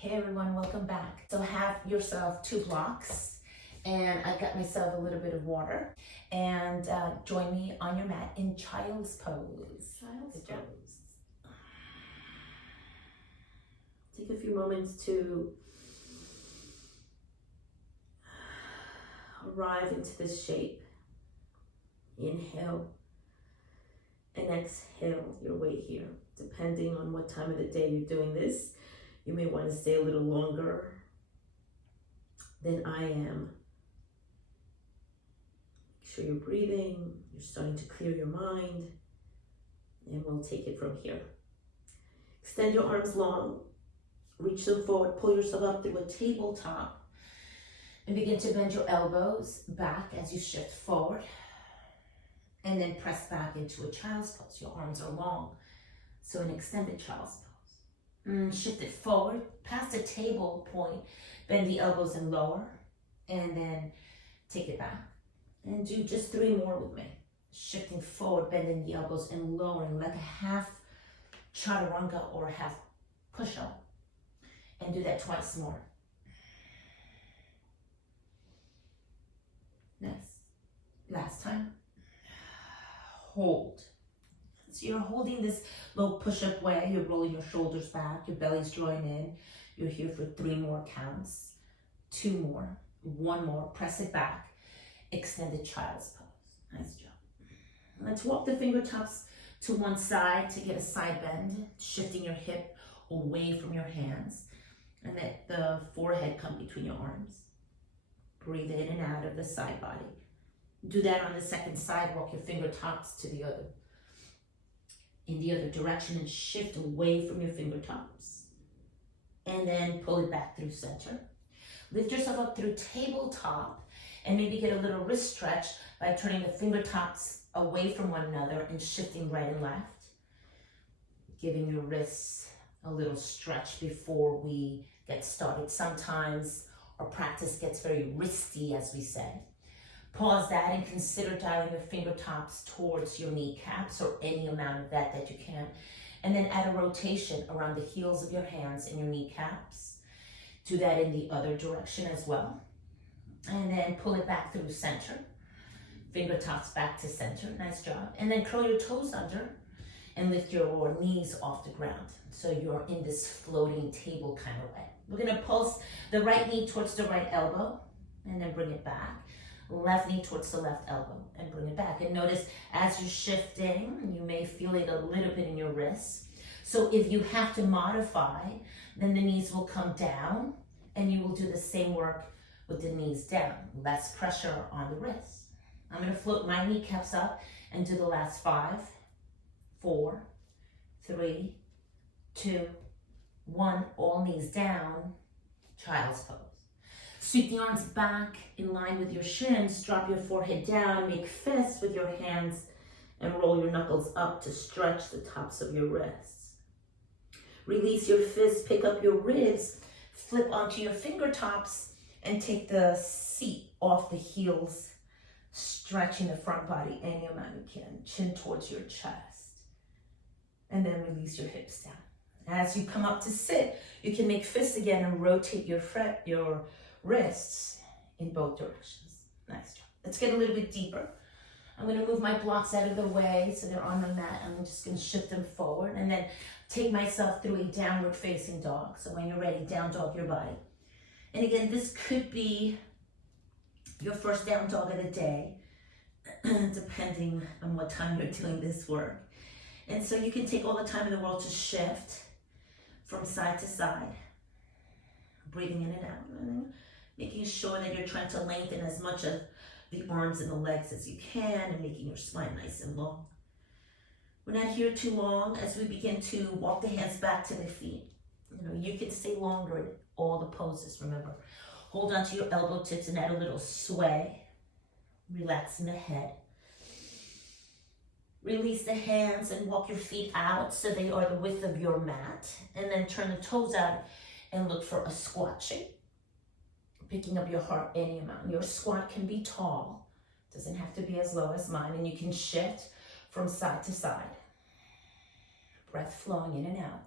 Hey everyone, welcome back. So have yourself 2 blocks and I got myself a little bit of water and join me on your mat in child's pose. Child's pose. Take a few moments to arrive into this shape. Inhale and exhale your way here. Depending on what time of the day you're doing this, you may want to stay a little longer than I am. Make sure you're breathing, you're starting to clear your mind, and we'll take it from here. Extend your arms long, reach them forward, pull yourself up through a tabletop, And begin to bend your elbows back as you shift forward. And then press back into a child's pose. Your arms are long, so an extended child's pose. Shift it forward, past the table point, bend the elbows and lower, and then take it back. And do just 3 more with me. Shifting forward, bending the elbows and lowering like a half chaturanga or a half push-up. And do that twice more. Nice. Last time. Hold. So you're holding this low push-up way. You're rolling your shoulders back. Your belly's drawing in. You're here for 3 more counts. 2 more. 1 more. Press it back. Extended child's pose. Nice job. Let's walk the fingertips to one side to get a side bend. Shifting your hip away from your hands. And let the forehead come between your arms. Breathe in and out of the side body. Do that on the second side. Walk your fingertips to the other. In the other direction and shift away from your fingertips. And then pull it back through center. Lift yourself up through tabletop and maybe get a little wrist stretch by turning the fingertips away from one another and shifting right and left. Giving your wrists a little stretch before we get started. Sometimes our practice gets very wristy, as we say. Pause that and consider dialing your fingertips towards your kneecaps or any amount of that you can. And then add a rotation around the heels of your hands and your kneecaps. Do that in the other direction as well. And then pull it back through center. Fingertips back to center. Nice job. And then curl your toes under and lift your knees off the ground. So you're in this floating table kind of way. We're going to pulse the right knee towards the right elbow and then bring it back. Left knee towards the left elbow and bring it back. And notice as you're shifting, you may feel it a little bit in your wrists. So if you have to modify, then the knees will come down and you will do the same work with the knees down. Less pressure on the wrists. I'm going to float my kneecaps up and do the last 5, 4, 3, 2, 1. All knees down. Child's pose. Sweep the arms back in line with your shins. Drop your forehead down. Make fists with your hands and roll your knuckles up to stretch the tops of your wrists. Release your fists. Pick up your ribs. Flip onto your fingertips and take the seat off the heels. Stretching the front body any amount you can. Chin towards your chest. And then release your hips down. As you come up to sit, you can make fists again and rotate your wrists in both directions. Nice job. Let's get a little bit deeper. I'm going to move my blocks out of the way so they're on the mat. I'm just going to shift them forward and then take myself through a downward facing dog. So when you're ready, down dog your body. And again, this could be your first down dog of the day, depending on what time you're doing this work. And so you can take all the time in the world to shift from side to side, breathing in and out, and making sure that you're trying to lengthen as much of the arms and the legs as you can, and making your spine nice and long. We're not here too long as we begin to walk the hands back to the feet. You can stay longer in all the poses, remember. Hold on to your elbow tips and add a little sway. Relaxing the head. Release the hands and walk your feet out so they are the width of your mat. And then turn the toes out and look for a squat shape. Picking up your heart any amount. Your squat can be tall. Doesn't have to be as low as mine. And you can shift from side to side. Breath flowing in and out.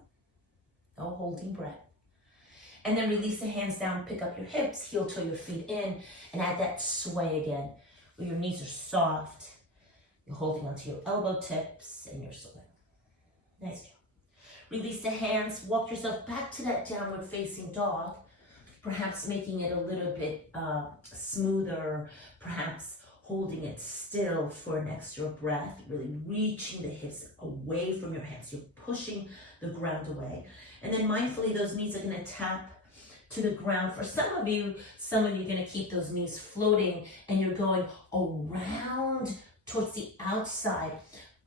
No holding breath. And then release the hands down, pick up your hips, heel toe your feet in, and add that sway again, where your knees are soft. You're holding onto your elbow tips and you're swaying. Nice job. Release the hands, walk yourself back to that downward facing dog, perhaps making it a little bit smoother, perhaps holding it still for an extra breath, really reaching the hips away from your hands. You're pushing the ground away. And then mindfully, those knees are going to tap to the ground. For some of you are going to keep those knees floating and you're going around towards the outside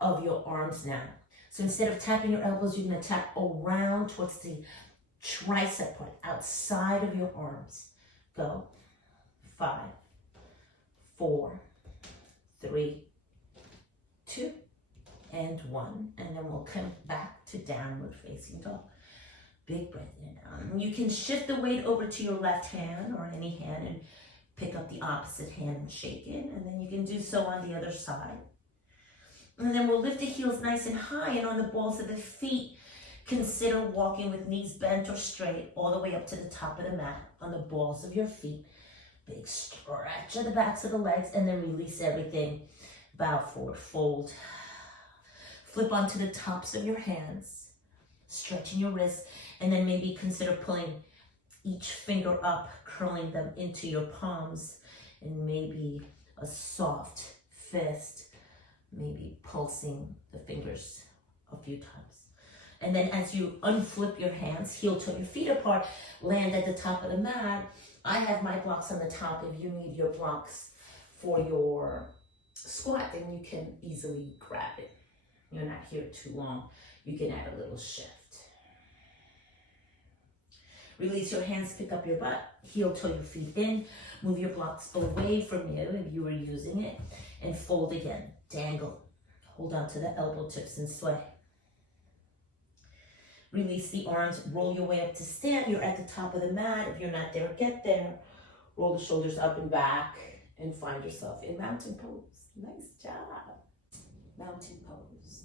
of your arms now. So instead of tapping your elbows, you're going to tap around towards the tricep point, outside of your arms. Go. 5, 4, 3, 2, and 1. And then we'll come back to downward facing dog. Big breath in and out. You can shift the weight over to your left hand or any hand and pick up the opposite hand and shake it. And then you can do so on the other side. And then we'll lift the heels nice and high, and on the balls of the feet, consider walking with knees bent or straight all the way up to the top of the mat on the balls of your feet. Big stretch of the backs of the legs, and then release everything. Bow forward, fold. Flip onto the tops of your hands, stretching your wrists, and then maybe consider pulling each finger up, curling them into your palms, and maybe a soft fist, maybe pulsing the fingers a few times. And then as you unflip your hands, heel toe your feet apart, land at the top of the mat. I have my blocks on the top. If you need your blocks for your squat, then you can easily grab it. You're not here too long. You can add a little shift. Release your hands, pick up your butt, heel toe your feet in, move your blocks away from you if you were using it, and fold again, dangle. Hold on to the elbow tips and sway. Release the arms, roll your way up to stand. You're at the top of the mat. If you're not there, get there. Roll the shoulders up and back and find yourself in mountain pose. Nice job. Mountain pose.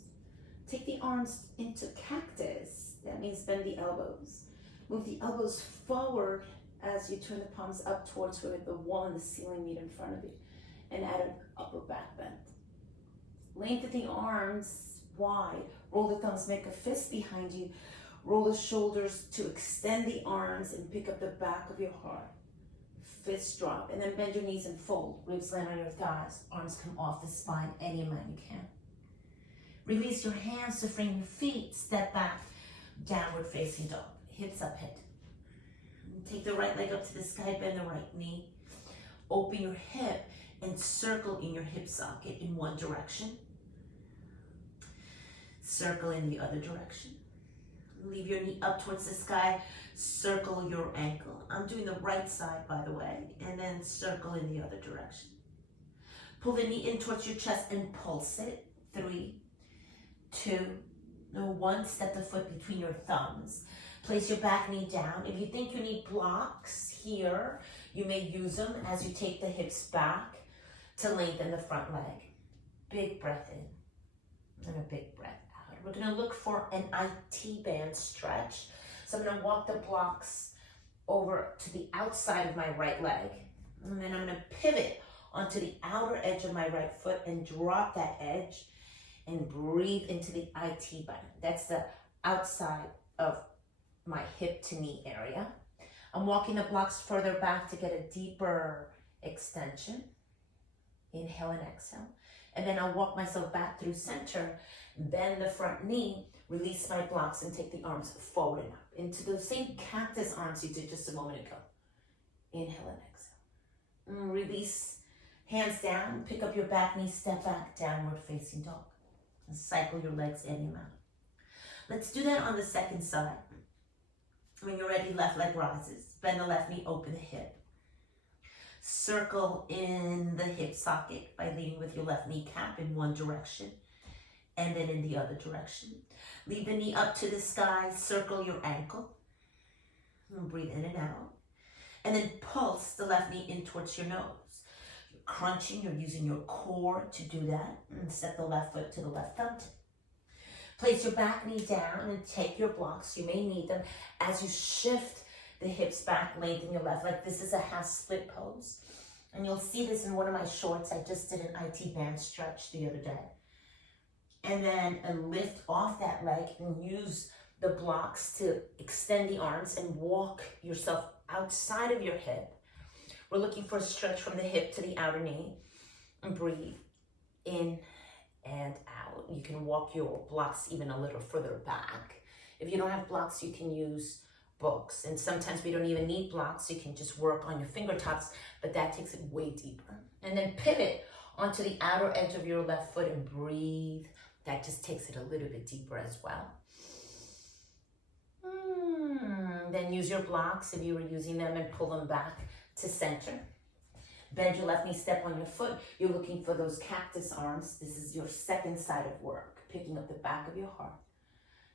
Take the arms into cactus. That means bend the elbows. Move the elbows forward as you turn the palms up towards where the wall and the ceiling meet in front of you. And add an upper back bend. Lengthen the arms wide. Roll the thumbs, make a fist behind you. Roll the shoulders to extend the arms and pick up the back of your heart. Fist drop. And then bend your knees and fold. Ribs land on your thighs. Arms come off the spine any amount you can. Release your hands to frame your feet. Step back. Downward facing dog. Hips up, head. Take the right leg up to the sky. Bend the right knee. Open your hip and circle in your hip socket in one direction. Circle in the other direction. Leave your knee up towards the sky. Circle your ankle. I'm doing the right side, by the way, and then circle in the other direction. Pull the knee in towards your chest and pulse it. 3, 2, 1. Step the foot between your thumbs. Place your back knee down. If you think you need blocks here, you may use them as you take the hips back to lengthen the front leg. Big breath in and a big breath out. We're going to look for an IT band stretch. So I'm going to walk the blocks over to the outside of my right leg. And then I'm going to pivot onto the outer edge of my right foot and drop that edge and breathe into the IT band. That's the outside of my hip to knee area. I'm walking the blocks further back to get a deeper extension. Inhale and exhale. And then I'll walk myself back through center, bend the front knee, release my blocks, and take the arms forward and up into the same cactus arms you did just a moment ago. Inhale and exhale. Release, hands down, pick up your back knee, step back, downward facing dog. And cycle your legs any amount. Let's do that on the second side. When you're ready, left leg rises. Bend the left knee, open the hip. Circle in the hip socket by leading with your left kneecap in one direction and then in the other direction. Leave the knee up to the sky, circle your ankle. And breathe in and out. And then pulse the left knee in towards your nose. You're crunching, you're using your core to do that. And step the left foot to the left thumb tip. Place your back knee down and take your blocks. You may need them as you shift the hips back, lengthen your left leg. This is a half split pose. And you'll see this in one of my shorts. I just did an IT band stretch the other day. And then a lift off that leg and use the blocks to extend the arms and walk yourself outside of your hip. We're looking for a stretch from the hip to the outer knee. And breathe in and out. You can walk your blocks even a little further back. If you don't have blocks, you can use books. And sometimes we don't even need blocks. You can just work on your fingertips, but that takes it way deeper. And then pivot onto the outer edge of your left foot and breathe. That just takes it a little bit deeper as well. Then use your blocks if you were using them and pull them back to center. Bend your left knee, step on your foot. You're looking for those cactus arms. This is your second side of work, picking up the back of your heart.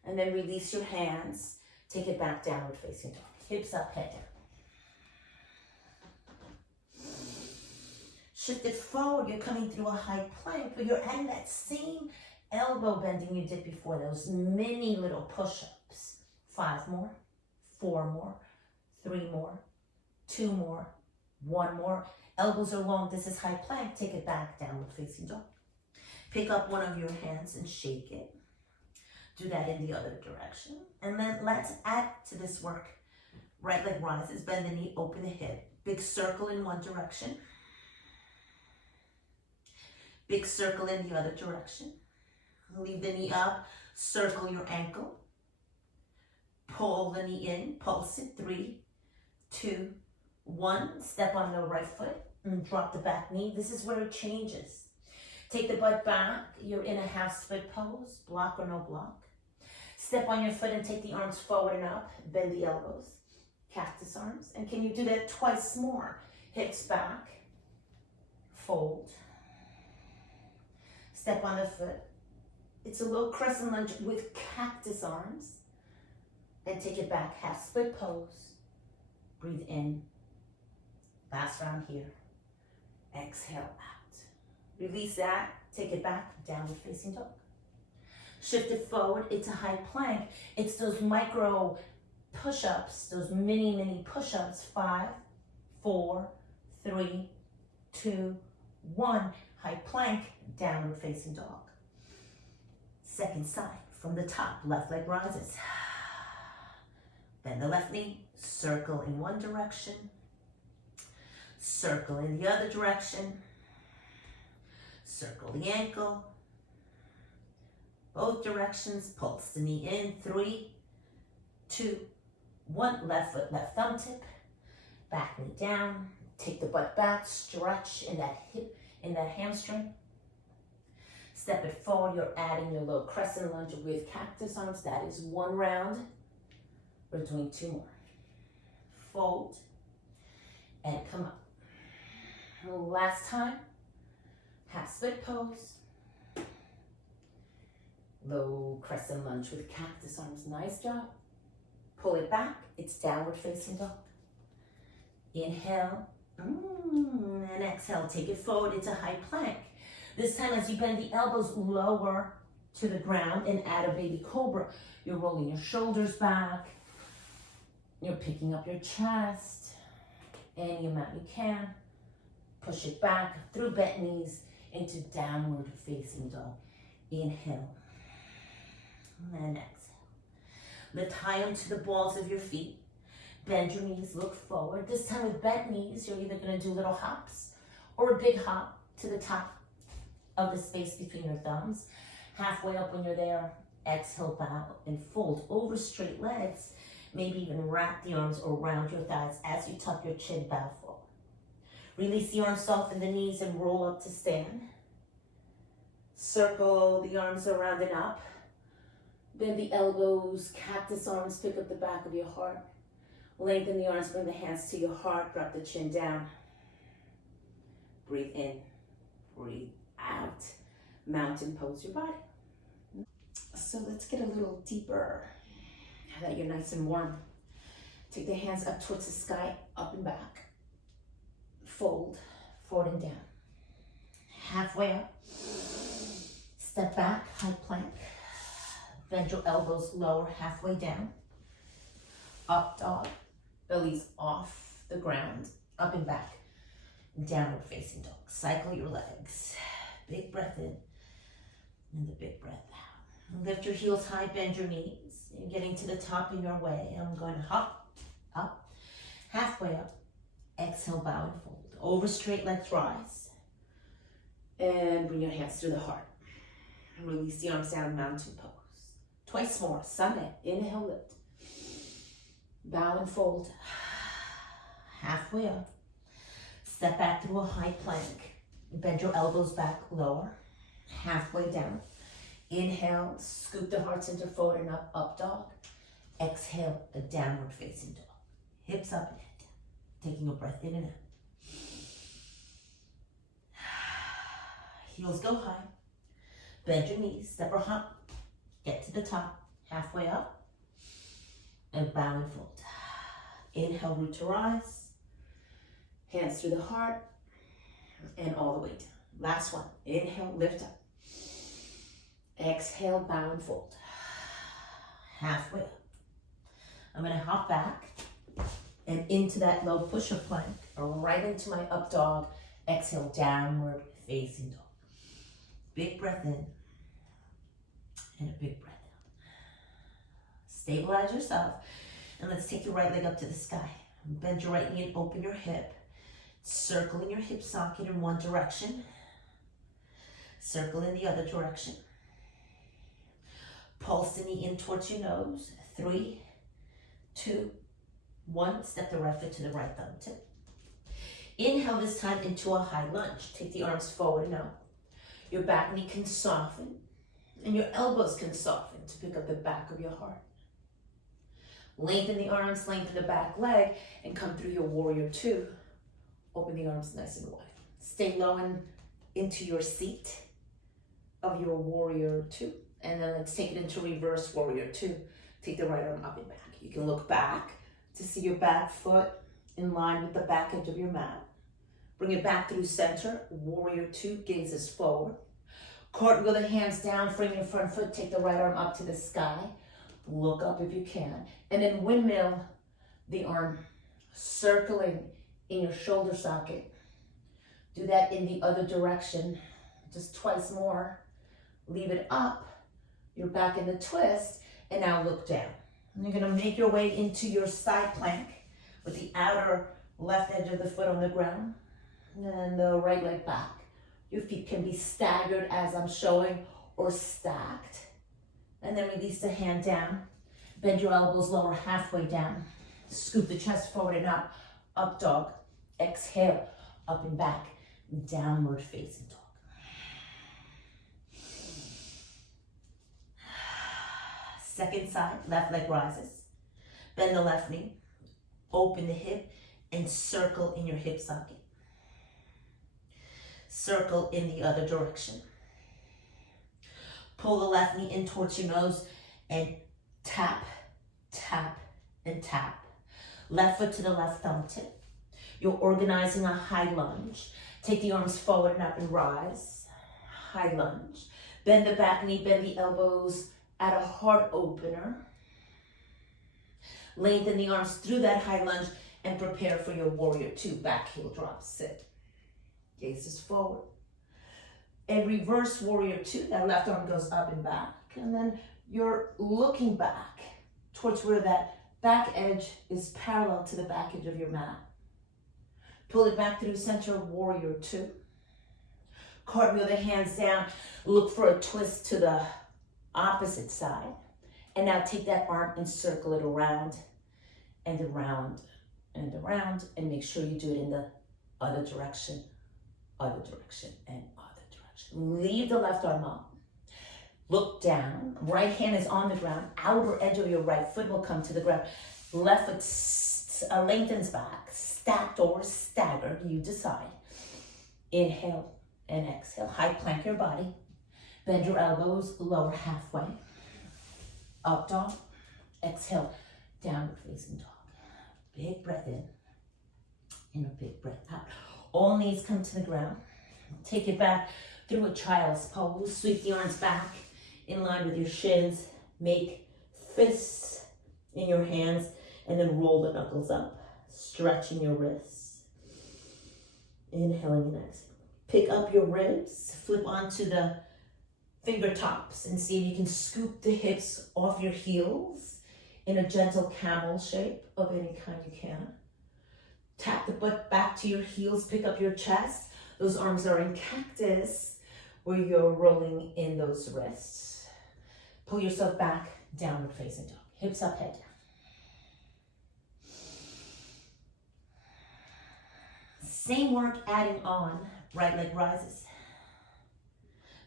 And then release your hands. Take it back, downward facing dog. Hips up, head down. Shift it forward. You're coming through a high plank, but you're adding that same elbow bending you did before, those mini little push-ups. 5 more, 4 more, 3 more, 2 more, 1 more. Elbows are long. This is high plank. Take it back, downward facing dog. Pick up one of your hands and shake it. Do that in the other direction. And then let's add to this work. Right leg rises, bend the knee, open the hip. Big circle in one direction. Big circle in the other direction. Leave the knee up, circle your ankle. Pull the knee in, pulse it. 3, 2, 1. Step on the right foot and drop the back knee. This is where it changes. Take the butt back. You're in a half split pose, block or no block. Step on your foot and take the arms forward and up. Bend the elbows, cactus arms. And can you do that twice more? Hips back, fold. Step on the foot. It's a little crescent lunge with cactus arms. And take it back, half split pose. Breathe in. Last round here. Exhale out. Release that. Take it back, downward facing dog. Shift it forward. It's a high plank. It's those micro push-ups, those mini push-ups. 5, 4, 3, 2, 1. High plank, downward facing dog. Second side, from the top, left leg rises. Bend the left knee, circle in one direction, circle in the other direction, circle the ankle, both directions, pulse the knee in. 3, 2, 1. Left foot, left thumb tip, back knee down. Take the butt back, stretch in that hip, in that hamstring. Step it forward. You're adding your little crescent lunge with cactus arms. That is 1 round. We're doing 2 more. Fold and come up. Last time, half split pose. Low crescent lunge with cactus arms. Nice job. Pull it back. It's downward facing dog. Inhale. And exhale. Take it forward. It's a high plank. This time as you bend the elbows lower to the ground and add a baby cobra. You're rolling your shoulders back. You're picking up your chest. Any amount you can. Push it back through bent knees into downward facing dog. Inhale. And exhale. Lift high onto the balls of your feet. Bend your knees, look forward. This time with bent knees, you're either going to do little hops or a big hop to the top of the space between your thumbs. Halfway up when you're there, exhale, bow and fold over straight legs. Maybe even wrap the arms around your thighs as you tuck your chin, bow forward. Release the arms, soften the knees and roll up to stand. Circle the arms around and up. Bend the elbows, cactus arms, pick up the back of your heart. Lengthen the arms, bring the hands to your heart, drop the chin down. Breathe in, breathe out. Mountain pose your body. So let's get a little deeper. Now that you're nice and warm, take the hands up towards the sky, up and back. Fold, forward and down. Halfway up. Step back, high plank. Bend your elbows lower, halfway down. Up dog. Belly's off the ground, up and back. Downward facing dog. Cycle your legs. Big breath in and the big breath out. Lift your heels high, bend your knees. You're getting to the top in your way. I'm going to hop, up, halfway up. Exhale, bow and fold. Over straight legs, rise. And bring your hands through the heart. Release the arms down, mountain pose. Twice more, summit. Inhale, lift. Bow and fold. Halfway up. Step back through a high plank. Bend your elbows back, lower. Halfway down. Inhale, scoop the heart center forward and up, up dog. Exhale, a downward facing dog. Hips up and head. Taking a breath in and out. Heels go high. Bend your knees, step or hop. Get to the top, halfway up. And bow and fold. Inhale, root to rise. Hands through the heart. And all the way down. Last one. Inhale, lift up. Exhale, bow and fold. Halfway up. I'm going to hop back and into that low push-up plank, right into my up dog. Exhale, downward facing dog. Big breath in and a big breath out. Stabilize yourself and let's take your right leg up to the sky. Bend your right knee and open your hip. Circling your hip socket in one direction. Circle in the other direction. Pulse the knee in towards your nose. 3, 2, 1. Step the right foot to the right thumb tip. Inhale this time into a high lunge. Take the arms forward and out. Your back knee can soften and your elbows can soften to pick up the back of your heart. Lengthen the arms, lengthen the back leg, and come through your warrior 2. Open the arms nice and wide. Stay low and into your seat of your warrior 2. And then let's take it into reverse warrior 2. Take the right arm up and back. You can look back to see your back foot in line with the back edge of your mat. Bring it back through center. Warrior 2, gazes forward. Cartwheel the hands down, frame your front foot. Take the right arm up to the sky. Look up if you can. And then windmill the arm, circling in your shoulder socket. Do that in the other direction. Just twice more. Leave it up. You're back in the twist. And now look down. And you're going to make your way into your side plank with the outer left edge of the foot on the ground. And the right leg back. Your feet can be staggered as I'm showing or stacked. And then release the hand down. Bend your elbows lower, halfway down. Scoop the chest forward and up. Up dog. Exhale. Up and back. Downward facing dog. Second side, left leg rises. Bend the left knee. Open the hip and circle in your hip socket. Circle in the other direction. Pull the left knee in towards your nose and tap, tap, and tap. Left foot to the left thumb tip. You're organizing a high lunge. Take the arms forward and up and rise. High lunge. Bend the back knee, bend the elbows at a heart opener. Lengthen the arms through that high lunge and prepare for your warrior 2. Back heel drop, sit. Gazes forward. A reverse warrior 2, that left arm goes up and back. And then you're looking back towards where that back edge is parallel to the back edge of your mat. Pull it back through center, warrior 2. Cartwheel the hands down. Look for a twist to the opposite side. And now take that arm and circle it around and around and around. And make sure you do it in the other direction, and other direction. Leave the left arm up. Look down. Right hand is on the ground. Outer edge of your right foot will come to the ground. Left foot lengthens back. Stacked or staggered, you decide. Inhale and exhale. High plank your body. Bend your elbows, lower halfway. Up dog. Exhale, downward facing dog. Big breath in and a big breath out. All knees come to the ground. Take it back through a child's pose. Sweep the arms back in line with your shins. Make fists in your hands and then roll the knuckles up. stretching your wrists. Inhaling and exhaling. Pick up your ribs, flip onto the fingertips and see if you can scoop the hips off your heels in a gentle camel shape of any kind you can. Tap the butt back to your heels, pick up your chest. Those arms are in cactus where you're rolling in those wrists. Pull yourself back, downward facing dog. Hips up, head down. Same work, adding on, right leg rises.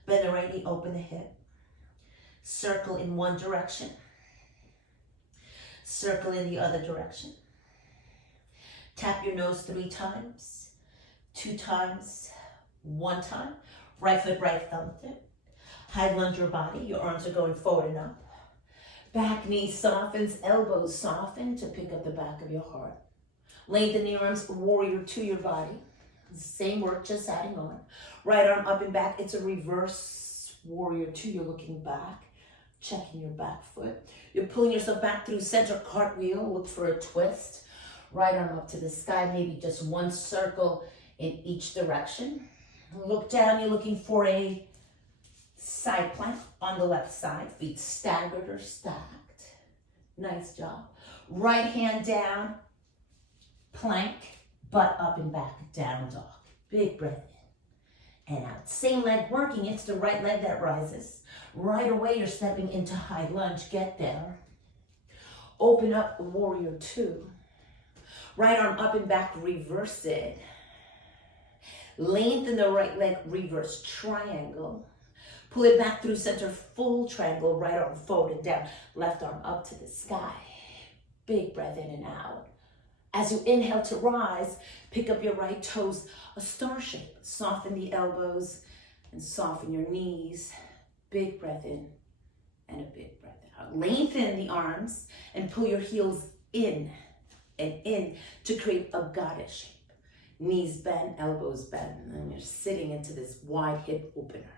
Bend the right knee, open the hip. Circle in one direction. Circle in the other direction. Tap your nose 3 times, 2 times, 1 time. Right foot, right thumb tip. High lunge your body, your arms are going forward and up. Back knee softens, elbows soften to pick up the back of your heart. Lengthen the arms, warrior to your body. Same work, just adding on. Right arm up and back, it's a reverse warrior 2, you're looking back, checking your back foot. You're pulling yourself back through center cartwheel, look for a twist. Right arm up to the sky, maybe just 1 circle in each direction. Look down, you're looking for a side plank on the left side, feet staggered or stacked. Nice job. Right hand down, plank, butt up and back, down dog. Big breath in and out. Same leg working, it's the right leg that rises. Right away you're stepping into high lunge, get there. Open up, warrior 2. Right arm up and back, reverse it. Lengthen the right leg, reverse triangle. Pull it back through center, full triangle, right arm forward and down. Left arm up to the sky. Big breath in and out. As you inhale to rise, pick up your right toes, a star shape. Soften the elbows and soften your knees. Big breath in and a big breath out. Lengthen the arms and pull your heels in and in to create a goddess shape. Knees bend, elbows bend, and you're sitting into this wide hip opener.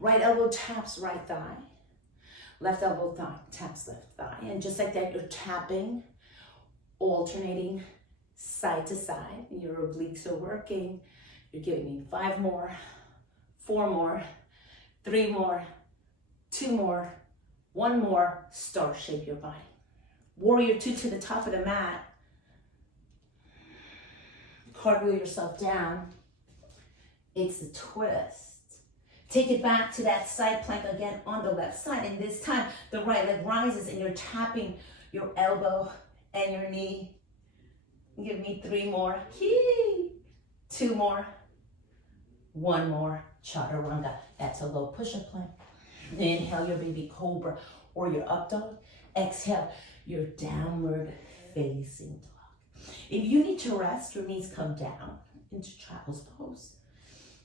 Right elbow taps right thigh. Left elbow taps left thigh. And just like that, you're tapping, alternating side to side. Your obliques are working. You're giving me 5 more, 4 more, 3 more, 2 more, 1 more. Star shape your body. Warrior 2 to the top of the mat. Cartwheel yourself down. It's a twist. Take it back to that side plank again on the left side. And this time, the right leg rises and you're tapping your elbow and your knee. Give me 3 more. 2 more. 1 more. Chaturanga. That's a low push-up plank. Inhale your baby cobra or your up dog. Exhale your downward facing dog. If you need to rest, your knees come down into child's pose.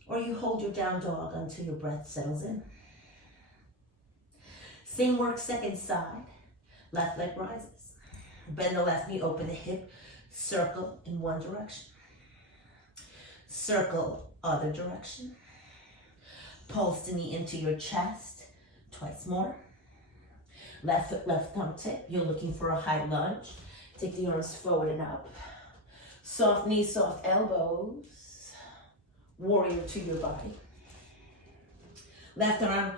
Or you hold your down dog until your breath settles in. Same work, second side. Left leg rises. Bend the left knee, open the hip. Circle in one direction. Circle other direction. Pulse the knee into your chest. Twice more. Left foot, left thumb tip. You're looking for a high lunge. Take the arms forward and up. Soft knees, soft elbows. Warrior to your body. Left arm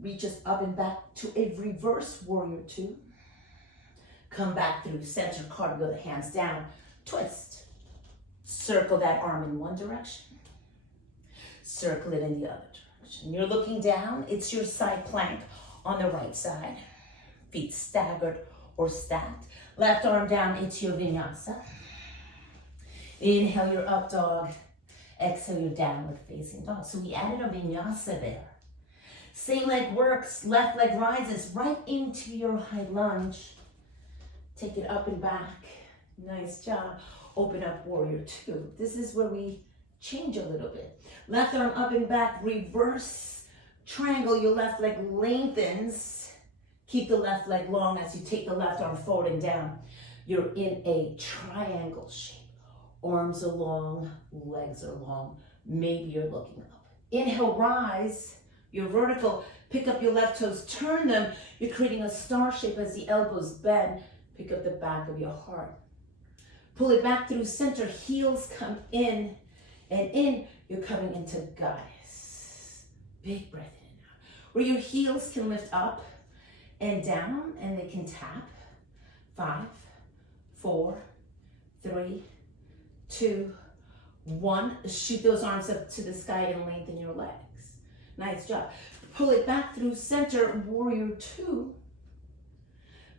reaches up and back to a reverse warrior 2. Come back through center cartwheel, the hands down. Twist. Circle that arm in one direction. Circle it in the other direction. You're looking down. It's your side plank on the right side. Feet staggered or stacked. Left arm down into your vinyasa. Inhale your up dog. Exhale your downward facing dog. So we added a vinyasa there. Same leg works. Left leg rises right into your high lunge. Take it up and back. Nice job. Open up warrior 2. This is where we change a little bit. Left arm up and back. Reverse triangle. Your left leg lengthens. Keep the left leg long as you take the left arm forward and down. You're in a triangle shape. Arms are long, legs are long. Maybe you're looking up. Inhale, rise. You're vertical. Pick up your left toes, turn them. You're creating a star shape as the elbows bend. Pick up the back of your heart. Pull it back through center. Heels come in and in. You're coming into goddess. Big breath in and out. Where your heels can lift up and down and they can tap. 5, 4, 3, 2, 1. Shoot those arms up to the sky and lengthen your legs. Nice job. Pull it back through center. Warrior 2.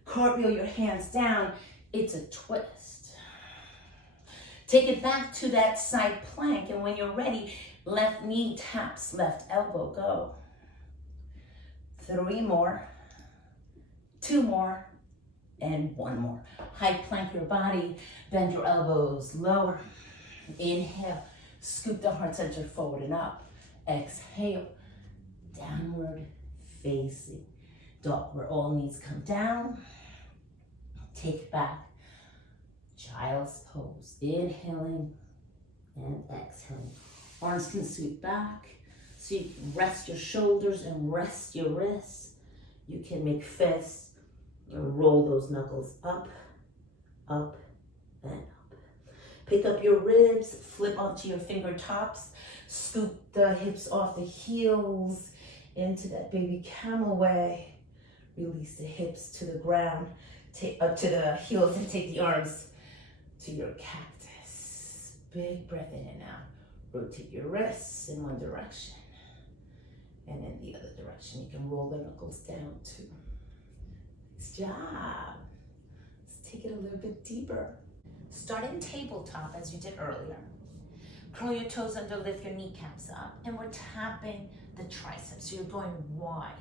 Cartwheel your hands down. It's a twist. Take it back to that side plank, and when you're ready, left knee taps left elbow. Go. 3 more, 2 more, and 1 more. High plank your body, bend your elbows lower. Inhale, scoop the heart center forward and up. Exhale, downward facing dog, where all knees come down. Take it back. Child's pose. Inhaling and exhaling. Arms can sweep back. So you can rest your shoulders and rest your wrists. You can make fists and roll those knuckles up, up, and up. Pick up your ribs, flip onto your fingertips, scoop the hips off the heels into that baby camel way. Release the hips to the ground, to the heels, and take the arms to your cactus. Big breath in and out. Rotate your wrists in one direction and in the other direction. You can roll the knuckles down too. Nice job. Let's take it a little bit deeper. Start in tabletop as you did earlier. Curl your toes under, lift your kneecaps up, and we're tapping the triceps. So you're going wide,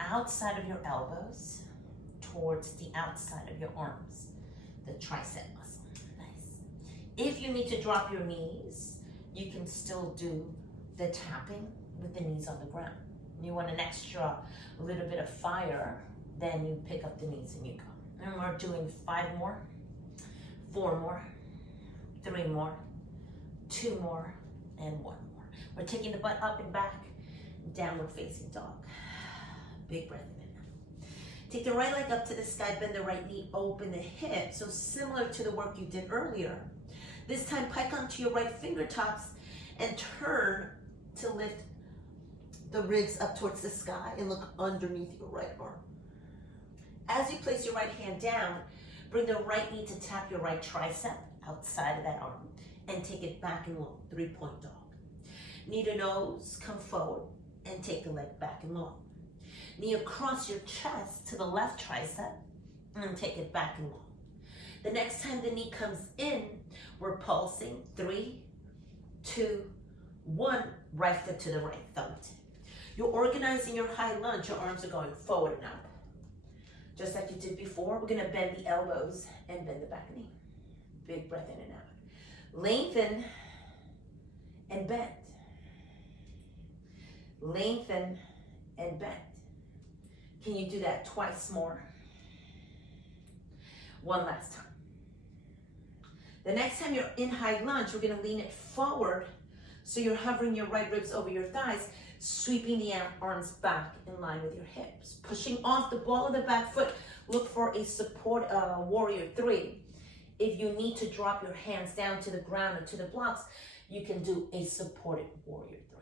outside of your elbows, towards the outside of your arms, the tricep muscle. Nice. If you need to drop your knees, you can still do the tapping with the knees on the ground. You want an extra little bit of fire, then you pick up the knees and you go. And we're doing 5 more, 4 more, 3 more, 2 more, and 1 more. We're taking the butt up and back, downward facing dog. Big breath in. Take the right leg up to the sky, bend the right knee, open the hip. So similar to the work you did earlier. This time, pike onto your right fingertips and turn to lift the ribs up towards the sky and look underneath your right arm. As you place your right hand down, bring the right knee to tap your right tricep outside of that arm and take it back and long, 3-point dog. Knee to nose, come forward and take the leg back and long. Knee across your chest to the left tricep and take it back and long. The next time the knee comes in, we're pulsing. 3, 2, 1, right foot to the right, thumb tip. You're organizing your high lunge, your arms are going forward and up. Just like you did before, we're gonna bend the elbows and bend the back knee. Big breath in and out. Lengthen and bend. Lengthen and bend. Can you do that twice more? 1 last time. The next time you're in high lunge, we're gonna lean it forward so you're hovering your right ribs over your thighs, sweeping the arms back in line with your hips. Pushing off the ball of the back foot, look for a support warrior 3. If you need to drop your hands down to the ground or to the blocks, you can do a supported warrior 3.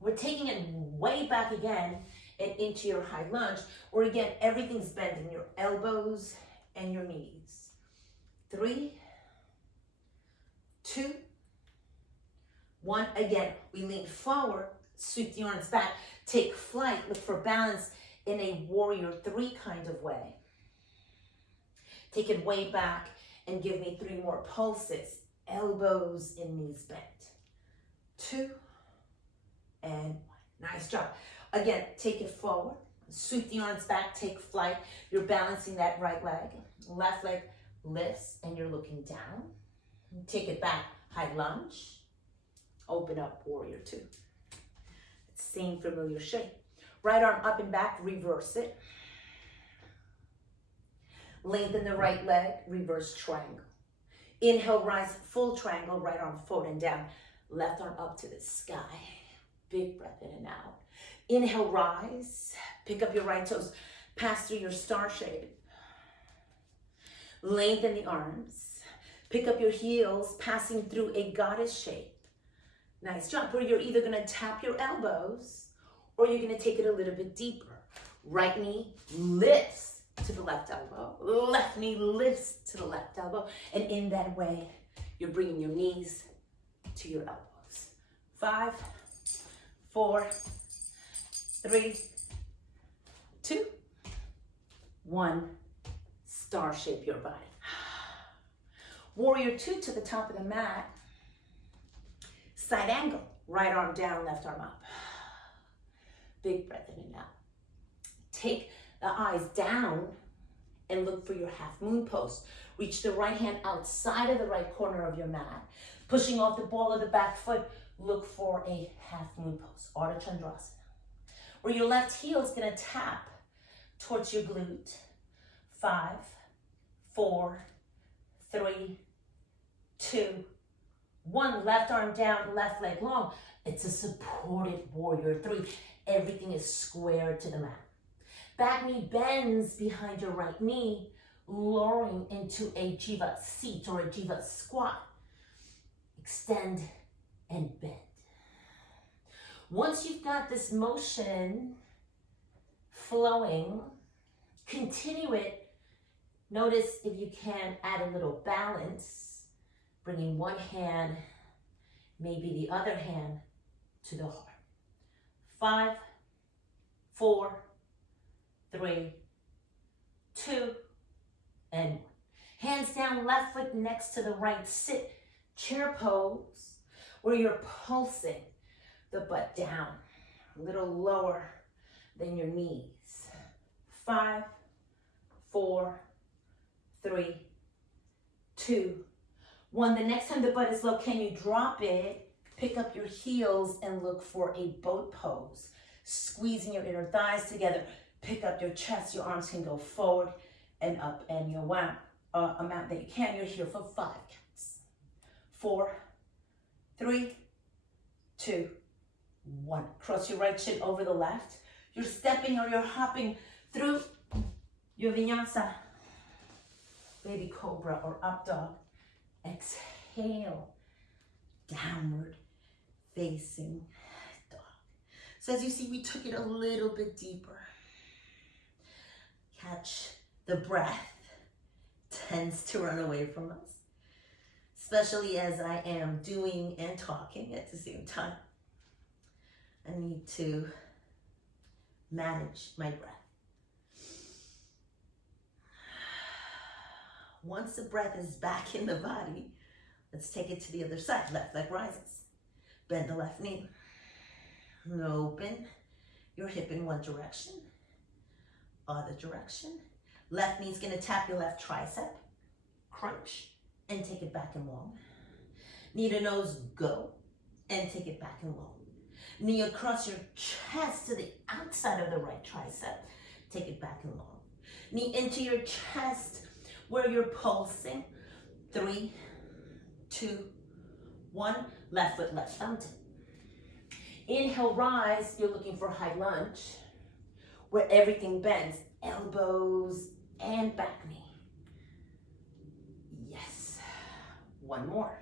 We're taking it way back again and into your high lunge, where again, everything's bending, your elbows and your knees. 3, 2, 1. Again, we lean forward, sweep the arms back, take flight, look for balance in a warrior 3 kind of way. Take it way back and give me 3 more pulses. Elbows and knees bent. 2 and 1. Nice job. Again, take it forward, sweep the arms back, take flight. You're balancing that right leg. Left leg lifts and you're looking down. Take it back, high lunge. Open up, warrior 2. Same familiar shape. Right arm up and back, reverse it. Lengthen the right leg, reverse triangle. Inhale, rise, full triangle, right arm forward and down. Left arm up to the sky. Big breath in and out. Inhale, rise. Pick up your right toes. Pass through your star shape. Lengthen the arms. Pick up your heels, passing through a goddess shape. Nice job. Where you're either gonna tap your elbows or you're gonna take it a little bit deeper. Right knee lifts to the left elbow. Left knee lifts to the left elbow. And in that way, you're bringing your knees to your elbows. 5, 4, 3, 2, 1. Star shape your body. Warrior 2 to the top of the mat. Side angle. Right arm down, left arm up. Big breath in and out. Take the eyes down and look for your half moon pose. Reach the right hand outside of the right corner of your mat. Pushing off the ball of the back foot, look for a half moon pose, Ardha Chandrasana. Where your left heel is gonna tap towards your glute. 5, 4, 3, 2, 1. Left arm down, left leg long. It's a supported warrior 3. Everything is squared to the mat. Back knee bends behind your right knee, lowering into a jiva seat or a jiva squat. Extend and bend. Once you've got this motion flowing, continue it. Notice if you can add a little balance, bringing one hand, maybe the other hand to the heart. 5, 4, 3, 2, and 1. Hands down, left foot next to the right. Sit, chair pose, where you're pulsing the butt down, a little lower than your knees. 5, 4, 3, 2, 1. The next time the butt is low, can you drop it? Pick up your heels and look for a boat pose. Squeezing your inner thighs together. Pick up your chest. Your arms can go forward and up, and your amount that you can. You're here for 5 counts. 4, 3, 2, 1. Cross your right shin over the left. You're stepping or you're hopping through your vinyasa. Baby cobra or up dog. Exhale. Downward facing dog. So as you see, we took it a little bit deeper. Catch the breath. Tends to run away from us, especially as I am doing and talking at the same time. I need to manage my breath. Once the breath is back in the body, let's take it to the other side. Left leg rises. Bend the left knee. And open your hip in one direction, other direction. Left knee's gonna tap your left tricep, crunch, and take it back and long. Knee to nose, go, and take it back and long. Knee across your chest to the outside of the right tricep, take it back and long. Knee into your chest where you're pulsing. 3, 2, 1, left foot, left thumb. Inhale, rise, you're looking for high lunge, where everything bends, elbows and back knee. Yes, 1 more.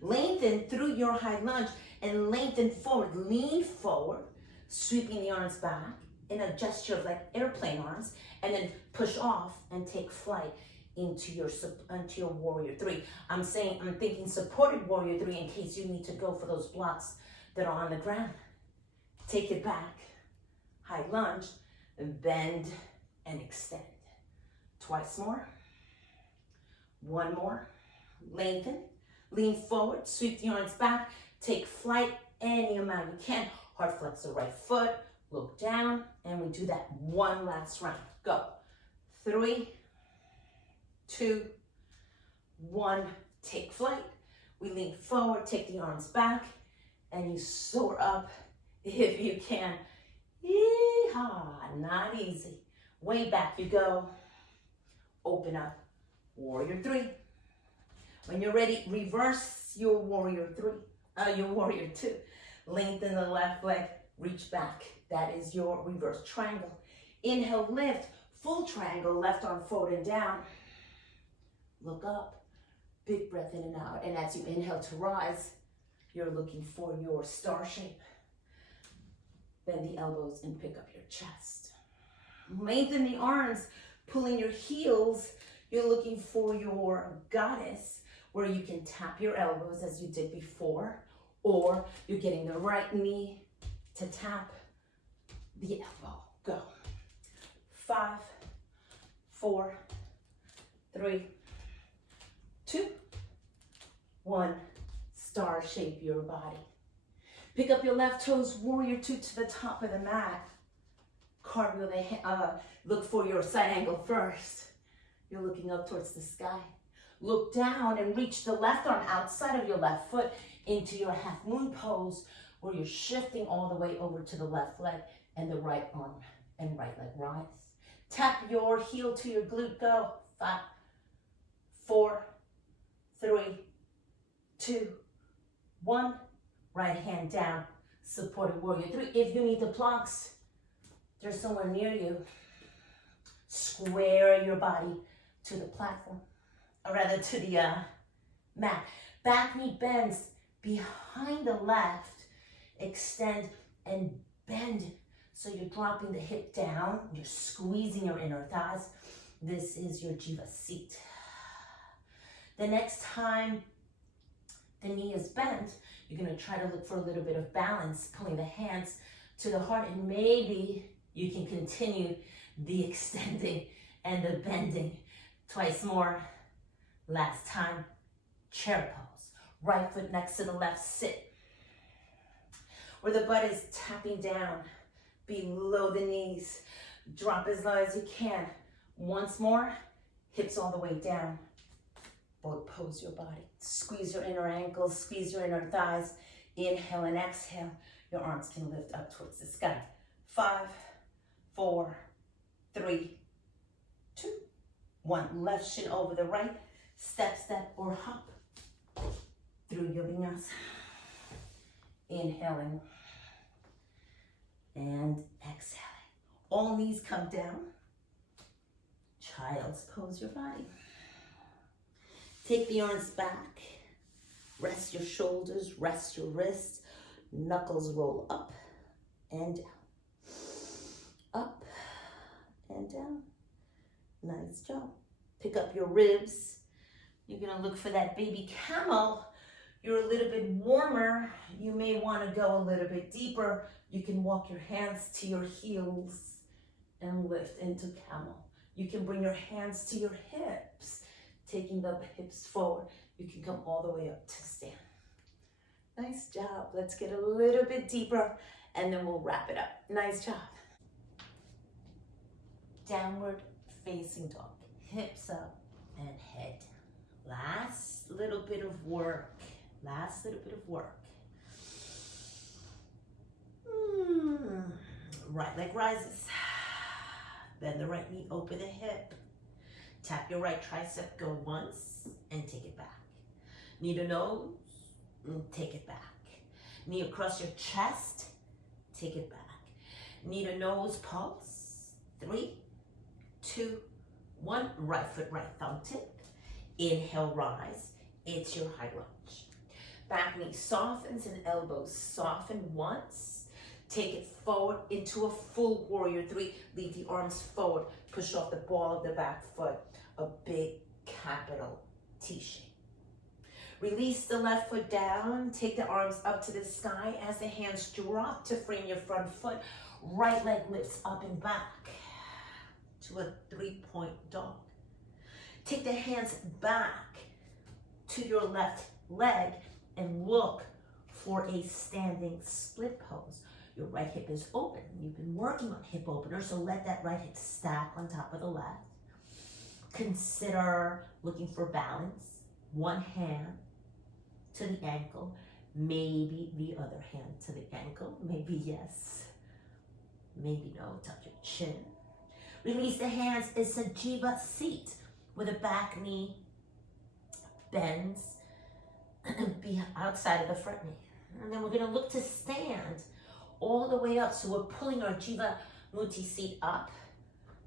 Lengthen through your high lunge and lengthen forward, lean forward, sweeping the arms back in a gesture of like airplane arms, and then push off and take flight into your warrior 3. I'm thinking supported warrior 3 in case you need to go for those blocks that are on the ground. Take it back, high lunge, and bend and extend. Twice more. 1 more. Lengthen, lean forward, sweep the arms back, take flight any amount you can. Hard flex the right foot, look down, and we do that 1 last round. Go. 3, 2, 1, take flight. We lean forward, take the arms back, and you soar up if you can. Yee-haw, not easy. Way back you go. Open up, warrior 3. When you're ready, reverse your warrior 2. Lengthen the left leg, reach back. That is your reverse triangle. Inhale, lift, full triangle, left arm forward and down. Look up, Big breath in and out. And as you inhale to rise, you're looking for your star shape. Bend the elbows and pick up your chest. Lengthen the arms, pulling your heels. You're looking for your goddess, where you can tap your elbows as you did before, or you're getting the right knee to tap the elbow. Go. 5, 4, 3, 2, 1. Star shape your body. Pick up your left toes, warrior 2 to the top of the mat. Cartwheel look for your side angle first. You're looking up towards the sky. Look down and reach the left arm outside of your left foot into your half moon pose, where you're shifting all the way over to the left leg and the right arm and right leg rise. Tap your heel to your glute. Go. 5, 4, 3, 2, 1. Right hand down. Supported warrior 3. If you need the planks, they're somewhere near you. Square your body to the platform, or rather to the mat. Back knee bends behind the left. Extend and bend. So you're dropping the hip down. You're squeezing your inner thighs. This is your Jiva seat. The next time the knee is bent, you're going to try to look for a little bit of balance, pulling the hands to the heart, and maybe you can continue the extending and the bending twice more. Last time, chair pose. Right foot next to the left, sit. Where the butt is tapping down below the knees. Drop as low as you can. Once more, hips all the way down. Forward pose your body. Squeeze your inner ankles, squeeze your inner thighs. Inhale and exhale. Your arms can lift up towards the sky. 5, 4, 3, 2, 1. Left shin over the right. Step, step, or hop through your vinyasa. Inhaling and exhaling. All knees come down. Child's pose your body. Take the arms back. Rest your shoulders, rest your wrists. Knuckles roll up and down. Up and down. Nice job. Pick up your ribs. You're gonna look for that baby camel. You're a little bit warmer. You may wanna go a little bit deeper. You can walk your hands to your heels and lift into camel. You can bring your hands to your hips, taking the hips forward. You can come all the way up to stand. Nice job. Let's get a little bit deeper and then we'll wrap it up. Nice job. Downward facing dog. Hips up and head. Last little bit of work. Last little bit of work. Right leg rises. Bend the right knee, open the hip. Tap your right tricep, go once and take it back. Knee to nose, take it back. Knee across your chest, take it back. Knee to nose, pulse. 3, 2, 1. Right foot, right thumb tip. Inhale, rise. It's your high lunge. Back knee softens and elbows soften once. Take it forward into a full warrior 3. Leave the arms forward. Push off the ball of the back foot. A big capital T shape. Release the left foot down. Take the arms up to the sky as the hands drop to frame your front foot. Right leg lifts up and back to a 3-point dog. Take the hands back to your left leg and look for a standing split pose. Your right hip is open. You've been working on hip opener, so let that right hip stack on top of the left. Consider looking for balance. One hand to the ankle, maybe the other hand to the ankle. Maybe yes, maybe no. Tuck your chin. Release the hands. It's a Jiva seat where the back knee bends be outside of the front knee. And then we're gonna look to stand all the way up. So we're pulling our Jiva Muti seat up.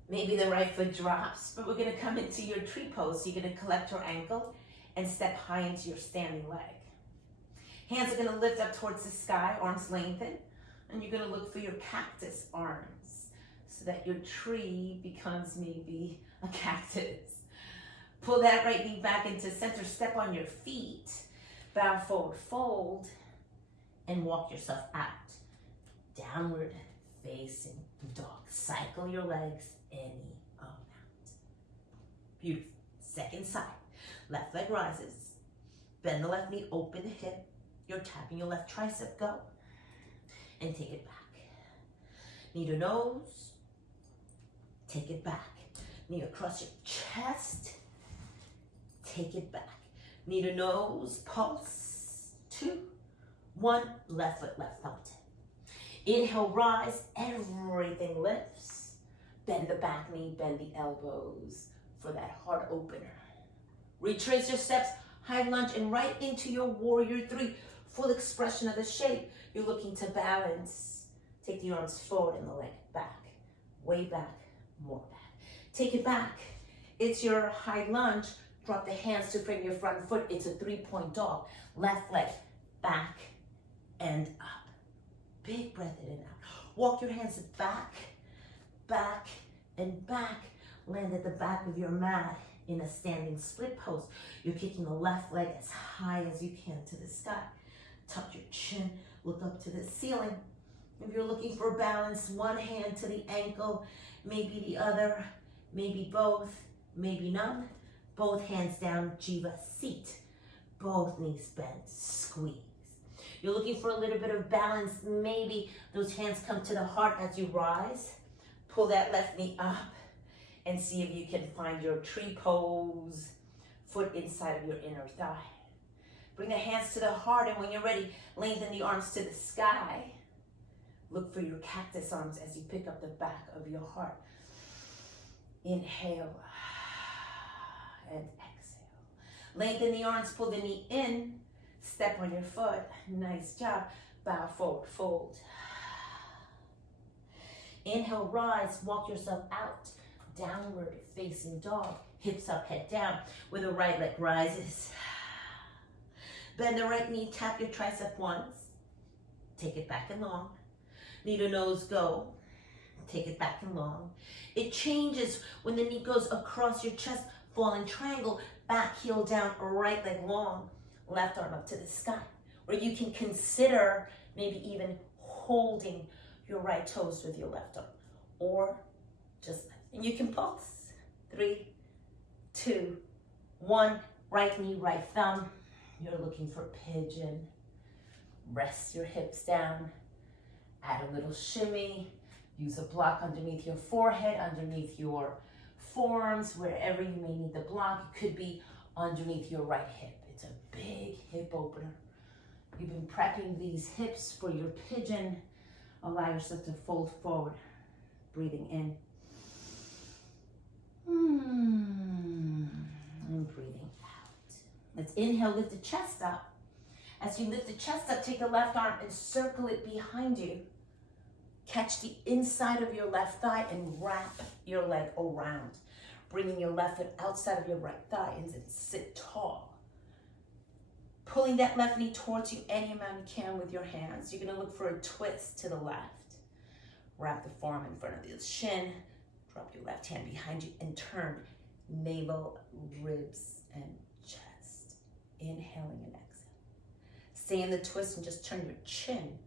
Maybe the right foot drops, but we're gonna come into your tree pose. So you're gonna collect your ankle and step high into your standing leg. Hands are going to lift up towards the sky, arms lengthen, and you're going to look for your cactus arms so that your tree becomes maybe a cactus. Pull that right knee back into center, step on your feet, bow forward, fold, and walk yourself out. Downward facing dog. Cycle your legs any amount. Beautiful. Second side. Left leg rises. Bend the left knee, open the hip. You're tapping your left tricep. Go. And take it back. Knee to nose. Take it back. Knee across your chest. Take it back. Knee to nose. Pulse. 2, 1. Left foot, left thumb. Inhale, rise. Everything lifts. Bend the back knee, bend the elbows for that heart opener. Retrace your steps, high lunge, and right into your warrior 3. Full expression of the shape. You're looking to balance. Take the arms forward and the leg back. Way back, more back. Take it back. It's your high lunge. Drop the hands to frame your front foot. It's a 3-point dog. Left leg back and up. Big breath in and out. Walk your hands back, back, and back. Land at the back of your mat in a standing split pose. You're kicking the left leg as high as you can to the sky. Tuck your chin, look up to the ceiling. If you're looking for balance, one hand to the ankle, maybe the other, maybe both, maybe none. Both hands down, Jiva seat. Both knees bent, squeeze. You're looking for a little bit of balance. Maybe those hands come to the heart as you rise. Pull that left knee up and see if you can find your tree pose, foot inside of your inner thigh. Bring the hands to the heart, and when you're ready, lengthen the arms to the sky. Look for your cactus arms as you pick up the back of your heart. Inhale and exhale. Lengthen the arms, pull the knee in. Step on your foot. Nice job. Bow forward, fold. Inhale, rise. Walk yourself out. Downward facing dog. Hips up, head down. With the right leg rises. Bend the right knee. Tap your tricep once. Take it back and long. Knee to nose, go. Take it back and long. It changes when the knee goes across your chest. Falling triangle. Back heel down. Right leg long. Left arm up to the sky, where you can consider maybe even holding your right toes with your left arm, or just, and you can pulse. 3, 2, 1, right knee, right thumb. You're looking for pigeon. Rest your hips down, add a little shimmy, use a block underneath your forehead, underneath your forearms, wherever you may need the block. It could be underneath your right hip. It's a big hip opener. You've been prepping these hips for your pigeon. Allow yourself to fold forward, breathing in. And breathing out. Let's inhale, lift the chest up. As you lift the chest up, take the left arm and circle it behind you. Catch the inside of your left thigh and wrap your leg around. Bringing your left foot outside of your right thigh and then sit tall. Pulling that left knee towards you any amount you can with your hands. You're going to look for a twist to the left. Wrap the forearm in front of the shin. Drop your left hand behind you and turn navel, ribs, and chest. Inhaling and exhaling. Stay in the twist and just turn your chin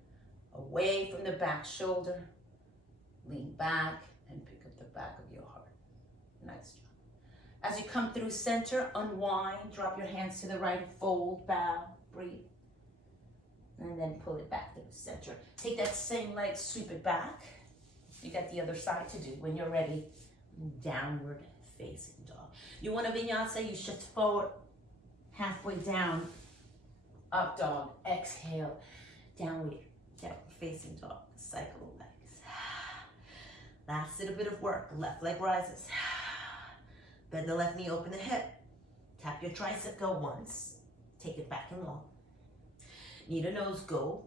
away from the back shoulder. Lean back and pick up the back of your heart. Nice job. As you come through center, unwind, drop your hands to the right, fold, bow, breathe. And then pull it back through center. Take that same leg, sweep it back. You got the other side to do. When you're ready, downward facing dog. You want a vinyasa, you shift forward, halfway down, up dog, exhale, downward facing dog, cycle the legs. Last little bit of work, left leg rises. Bend the left knee, open the hip. Tap your tricep, go once. Take it back and long. Knee to nose, go.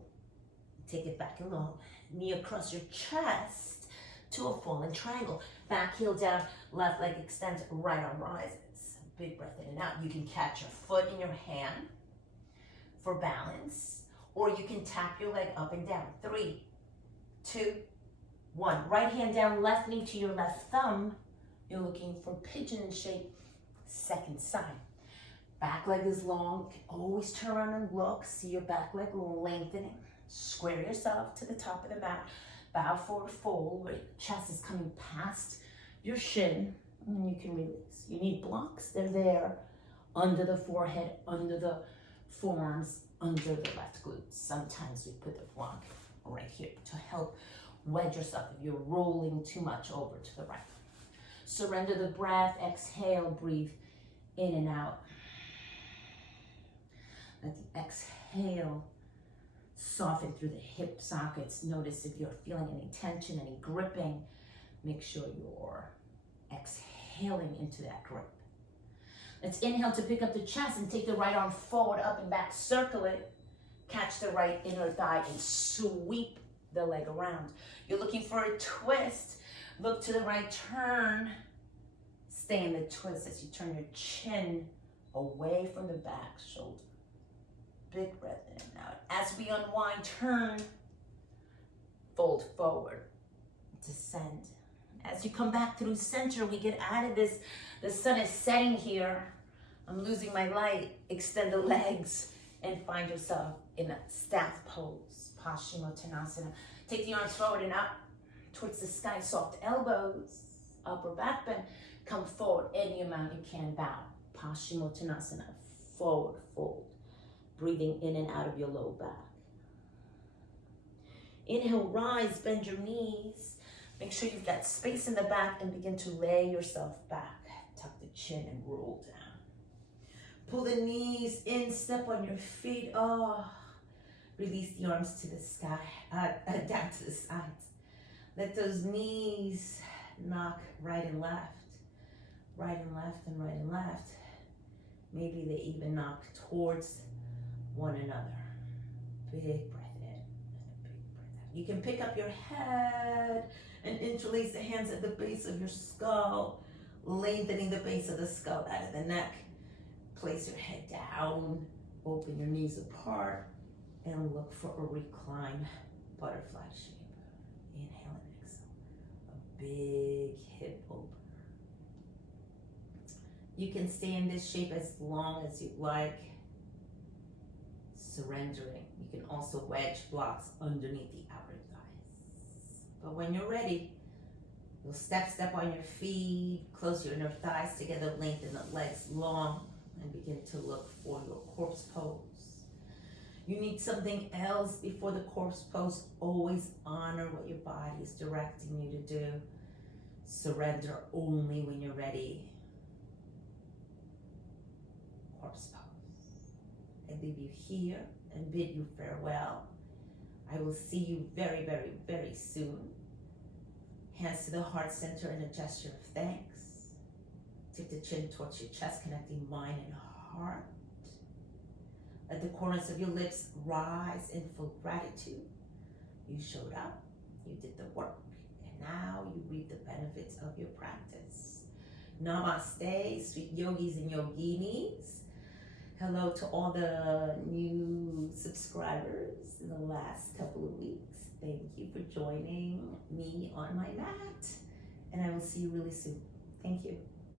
Take it back and long. Knee across your chest to a fallen triangle. Back heel down, left leg extends, right arm rises. Big breath in and out. You can catch your foot in your hand for balance, or you can tap your leg up and down. 3, 2, 1. Right hand down, left knee to your left thumb. You're looking for pigeon shape, second side. Back leg is long. Always turn around and look. See your back leg lengthening. Square yourself to the top of the mat. Bow forward, fold, where your chest is coming past your shin, and you can release. You need blocks. They're there under the forehead, under the forearms, under the left glutes. Sometimes we put the block right here to help wedge yourself if you're rolling too much over to the right. Surrender the breath. Exhale, breathe in and out. Let the exhale soften through the hip sockets. Notice if you're feeling any tension, any gripping. Make sure you're exhaling into that grip. Let's inhale to pick up the chest and take the right arm forward, up and back. Circle it. Catch the right inner thigh and sweep the leg around. You're looking for a twist. Look to the right, turn. Stay in the twist as you turn your chin away from the back shoulder. Big breath in and out. As we unwind, turn, fold forward, descend. As you come back through center, we get out of this. The sun is setting here. I'm losing my light. Extend the legs and find yourself in a staff pose, Paschimottanasana. Take the arms forward and up towards the sky, soft elbows, upper back bend. Come forward any amount you can, bow. Paschimottanasana, forward fold. Breathing in and out of your low back. Inhale, rise, bend your knees. Make sure you've got space in the back and begin to lay yourself back. Tuck the chin and roll down. Pull the knees in, step on your feet. Oh, release the arms to the sky, down to the sides. Let those knees knock right and left, right and left and right and left. Maybe they even knock towards one another. Big breath in and a big breath out. You can pick up your head and interlace the hands at the base of your skull, lengthening the base of the skull out of the neck. Place your head down, open your knees apart, and look for a reclined butterfly shape. Inhale and exhale. A big hip opener. You can stay in this shape as long as you like. Surrendering. You can also wedge blocks underneath the outer thighs. But when you're ready, you'll step on your feet, close your inner thighs together, lengthen the legs long, and begin to look for your corpse pose. You need something else before the corpse pose. Always honor what your body is directing you to do. Surrender only when you're ready. Corpse pose. I leave you here and bid you farewell. I will see you very, very, very soon. Hands to the heart center in a gesture of thanks. Tip the chin towards your chest, connecting mind and heart. Let the corners of your lips rise in full gratitude. You showed up, you did the work, and now you reap the benefits of your practice. Namaste, sweet yogis and yoginis. Hello to all the new subscribers in the last couple of weeks. Thank you for joining me on my mat. And I will see you really soon. Thank you.